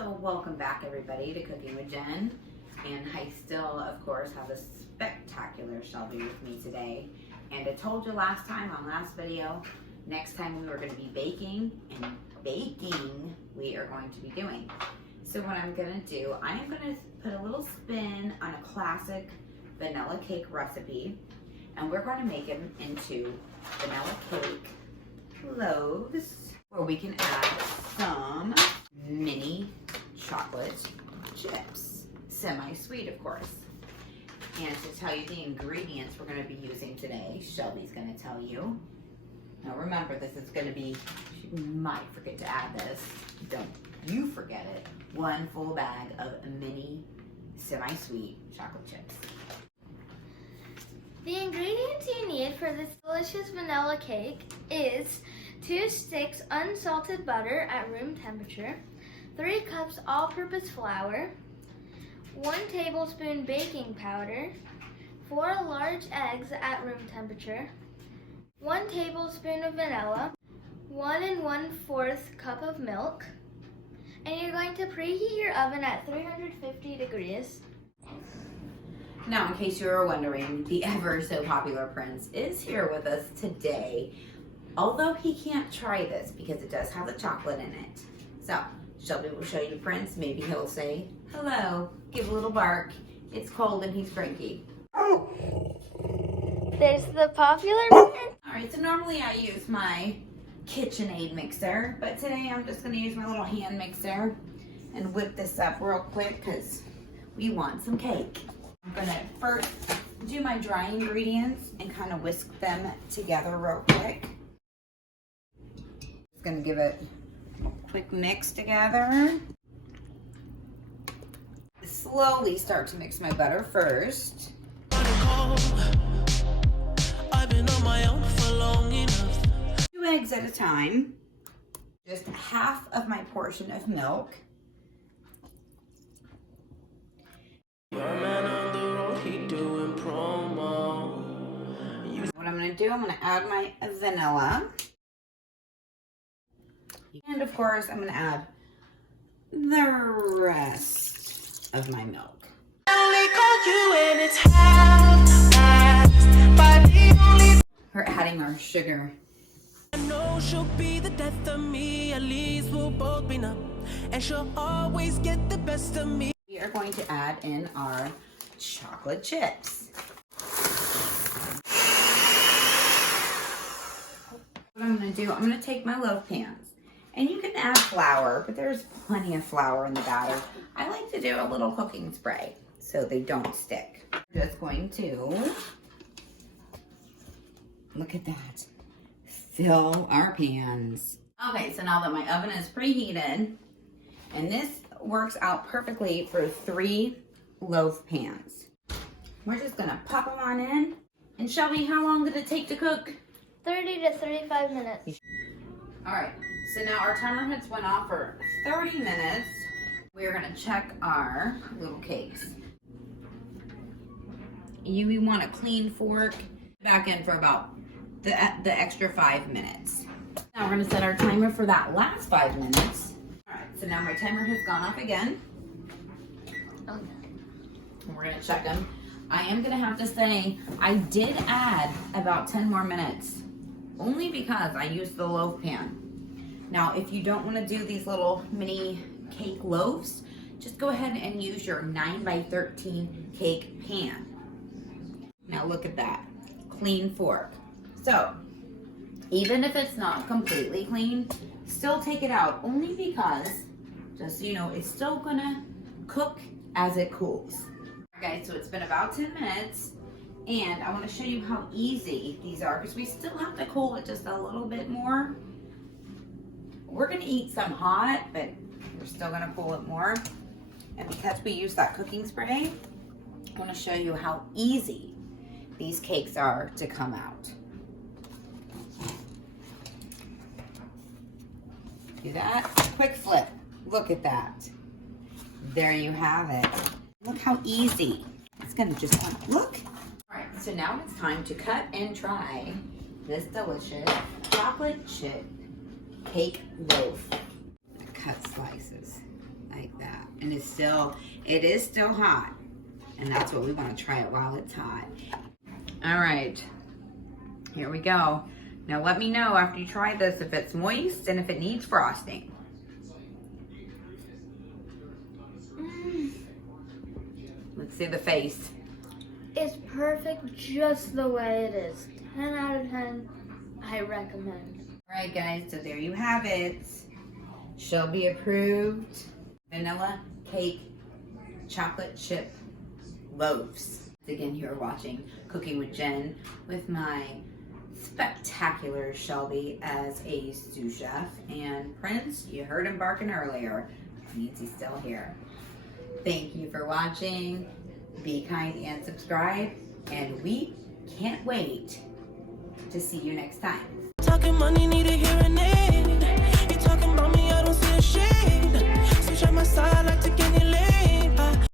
So welcome back everybody to Cooking with Jen, and I still of course have a spectacular Shelby with me today. And I told you last time on last video, next time we were going to be baking, and baking we are going to be doing. So what I'm going to do, I am going to put a little spin on a classic vanilla cake recipe, and we're going to make them into vanilla cake loaves, where we can add some mini chocolate chips, semi-sweet of course. And to tell you the ingredients we're going to be using today, Shelby's going to tell you. Now remember, this is going to be, you might forget to add this, don't you forget it, 1 full bag of mini semi-sweet chocolate chips. The ingredients you need for this delicious vanilla cake is 2 sticks unsalted butter at room temperature, 3 cups all-purpose flour, 1 tablespoon baking powder, 4 large eggs at room temperature, 1 tablespoon of vanilla, 1 1/4 cup of milk, and you're going to preheat your oven at 350 degrees. Now, in case you were wondering, the ever so popular Prince is here with us today. Although he can't try this because it does have the chocolate in it. So, Shelby will show you Prince. Maybe he'll say, hello, give a little bark. It's cold and he's cranky. There's the popular Prince. Alright, so normally I use my KitchenAid mixer, but today I'm just going to use my little hand mixer and whip this up real quick because we want some cake. I'm going to first do my dry ingredients and kind of whisk them together real quick. Just going to give it a quick mix together. Slowly start to mix my butter first. I've been on my own for long enough. 2 eggs at a time. Just half of my portion of milk. What I'm going to do, I'm going to add my vanilla. And of course, I'm going to add the rest of my milk. We're adding our sugar. I know she'll be the death of me, at least we'll both be numb, and she'll always get the best of me. We are going to add in our chocolate chips. What I'm going to do, I'm going to take my loaf pans, and you can add flour, but there's plenty of flour in the batter. I like to do a little cooking spray so they don't stick. I'm just going to, look at that, fill our pans. Okay, so now that my oven is preheated, and this works out perfectly for 3 loaf pans. We're just going to pop them on in. And Shelby, how long did it take to cook? 30 to 35 minutes. All right, so now our timer has went off for 30 minutes. We're gonna check our little cakes. You want a clean fork, back in for about the extra 5 minutes. Now we're gonna set our timer for that last 5 minutes. All right, so now my timer has gone off again. And we're gonna check them. I am gonna have to say, I did add about 10 more minutes, only because I used the loaf pan. Now, if you don't want to do these little mini cake loaves, just go ahead and use your 9x13 cake pan. Now look at that, clean fork. So, even if it's not completely clean, still take it out, only because, just so you know, it's still gonna cook as it cools. Okay, so it's been about 10 minutes, and I want to show you how easy these are, because we still have to cool it just a little bit more. We're going to eat some hot, but we're still going to cool it more. And because we use that cooking spray, I want to show you how easy these cakes are to come out. Do that, quick flip. Look at that. There you have it. Look how easy. It's gonna just, look. All right, so now it's time to cut and try this delicious chocolate chip cake loaf. Cut slices like And it is still hot. And that's what we want to try it while it's hot. All right, here we go. Now let me know after you try this if it's moist and if it needs frosting. Let's see the face. It's perfect just the way it is. 10 out of 10, I recommend. All right, guys, so there you have it. Shelby approved vanilla cake chocolate chip loaves. Again, you're watching Cooking with Jen with my spectacular Shelby as a sous chef. And Prince, you heard him barking earlier. That means he's still here. Thank you for watching. Be kind and subscribe. And we can't wait to see you next time. Talking money, need a hearing aid. You talking about me, I don't see a shade. Switch out my